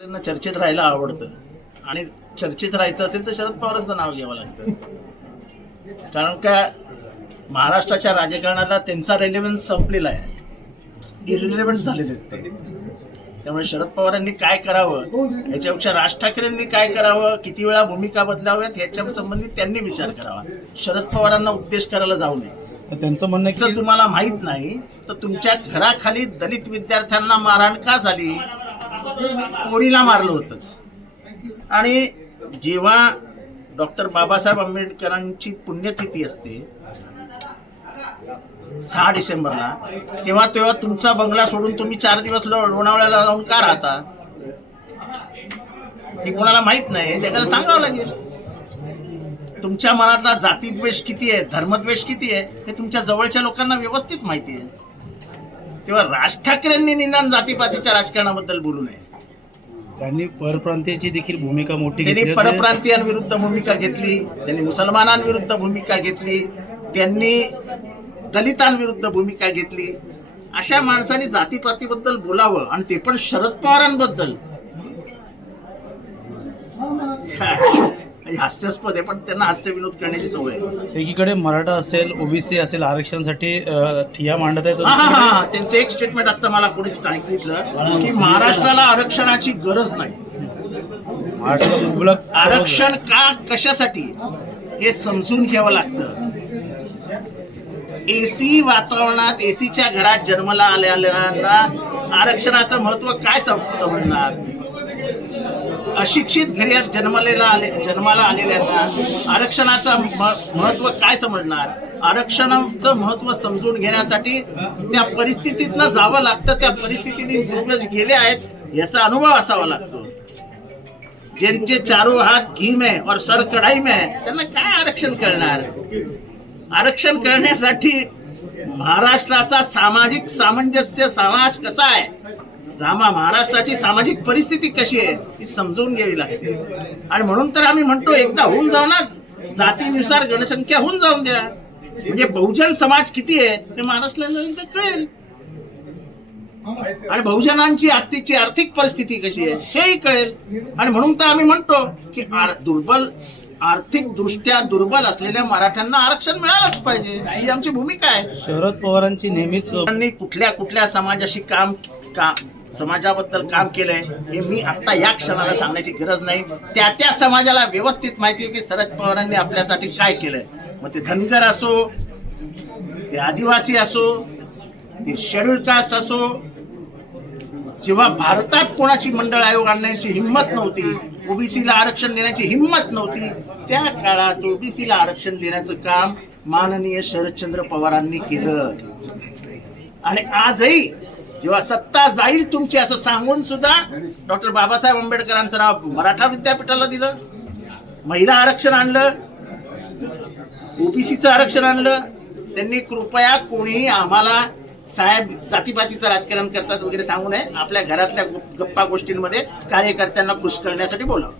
त्यांना चर्चेत राहायला आवडतं आणि चर्चेत राहायचं असेल तर शरद पवारांचं नाव घ्यावं लागतं. कारण का महाराष्ट्राच्या राजकारणाला त्यांचा रेलेव्हन्स संपलेला आहे, इरिलेव्हंट झालेले आहेत ते. त्यामुळे शरद पवारांनी काय करावं याच्यापेक्षा राज ठाकरेंनी काय करावं, किती वेळा भूमिका बदलाव्यात ह्याच्या संबंधित त्यांनी विचार करावा. शरद पवारांना उपदेश करायला जाऊ नये. त्यांचं म्हणणं आहे जर तुम्हाला माहित नाही तर तुमच्या घराखाली दलित विद्यार्थ्यांना मारहाण का झाली, पोरीला मारलं होतं. आणि जेव्हा डॉक्टर बाबासाहेब आंबेडकरांची पुण्यतिथी असते 6 डिसेंबरला, तेव्हा तेव्हा तुमचा बंगला सोडून तुम्ही 4 दिवस लोणावळ्याला जाऊन का राहता हे कोणाला माहित नाही. जगाला सांगावं लागेल. तुमच्या मनातला जातीद्वेष किती आहे, धर्मद्वेष किती आहे हे तुमच्या जवळच्या लोकांना व्यवस्थित माहिती आहे. तेव्हा राज ठाकरेंनी निदान जातीपातीच्या राजकारणाबद्दल बोलू नये. त्यांनी परप्रांतीयाची देखील भूमिका मोठी त्यांनी घेतली. परप्रांतीयांविरुद्ध भूमिका घेतली, त्यांनी मुसलमानांविरुद्ध भूमिका घेतली, त्यांनी दलितांविरुद्ध भूमिका घेतली. अशा माणसाने जातीपातीबद्दल बोलावं आणि ते पण शरद पवारांबद्दल. हास्यास्पद आहे, पण त्यांना हास्य विनोद करण्याची सवय आहे. एकीकडे मराठा असेल, ओबीसी असेल, आरक्षणासाठी ठिया मांडत आहेत. त्यांचं एक स्टेटमेंट आता मला कोणीच सांगितलं की महाराष्ट्राला आरक्षणाची गरज नाही. आरक्षण का, कशासाठी हे समजून घ्यावं लागतं. एसी वातावरणात, एसीच्या घरात जन्माला आलेल्यांना आरक्षणाचं महत्व काय समजणार. अशिक्षित घरी जन्माला आलेल्यांना आरक्षणाचं महत्व काय समजणार. आरक्षणाचं महत्व समजून घेण्यासाठी त्या परिस्थितीतनं जावं लागतं. त्या परिस्थितीने पूर्वज गेले आहेत याचा अनुभव असावा लागतो. ज्यांचे चारों हात घी में और सर कढाई में, त्यांना काय आरक्षण कळणार. आरक्षण करण्यासाठी महाराष्ट्राचा सामाजिक सामंजस्य समाज कसा आहे, महाराष्ट्राची सामाजिक परिस्थिती कशी आहे ही समजून घ्यावी लागते. आणि म्हणून तर आम्ही म्हणतो एकदा होऊन जाऊ ना, जातीनुसार जनसंख्या होऊन जाऊन द्या. म्हणजे बहुजन समाज किती आहे हे महाराष्ट्राला एकदा कळेल आणि बहुजनांची आजची आर्थिक परिस्थिती कशी आहे हेही कळेल. आणि म्हणून तर आम्ही म्हणतो की आर्थिक दृष्ट्या दुर्बल असलेल्या मराठ्यांना आरक्षण मिळालंच पाहिजे, ही आमची भूमिका आहे. शरद पवारांची नेहमीच कुठल्या समाजाशी समाजाबद्दल काम केलंय हे मी आता या क्षणाला सांगण्याची गरज नाही. त्या समाजाला व्यवस्थित माहिती आहे की शरद पवारांनी आपल्यासाठी काय केलंय. मग ते धनगर असो, ते आदिवासी असो, ते शेड्यूल कास्ट असो. जेव्हा भारतात कोणाची मंडळ आयोग आणण्याची हिंमत नव्हती, ओबीसीला आरक्षण देण्याची हिंमत नव्हती, त्या काळात ओबीसीला आरक्षण देण्याचं काम माननीय शरदचंद्र पवारांनी केलं. आणि आजही जेव्हा सत्ता जाईल तुमची असं सांगून सुद्धा डॉक्टर बाबासाहेब आंबेडकरांचं नाव मराठा विद्यापीठाला दिलं, महिला आरक्षण आणलं, ओबीसीचं आरक्षण आणलं. त्यांनी कृपया कोणी आम्हाला साहेब जातीपातीचं राजकारण करतात वगैरे सांगू नये. आपल्या घरातल्या गप्पा गोष्टींमध्ये कार्यकर्त्यांना खुश करण्यासाठी बोलावं.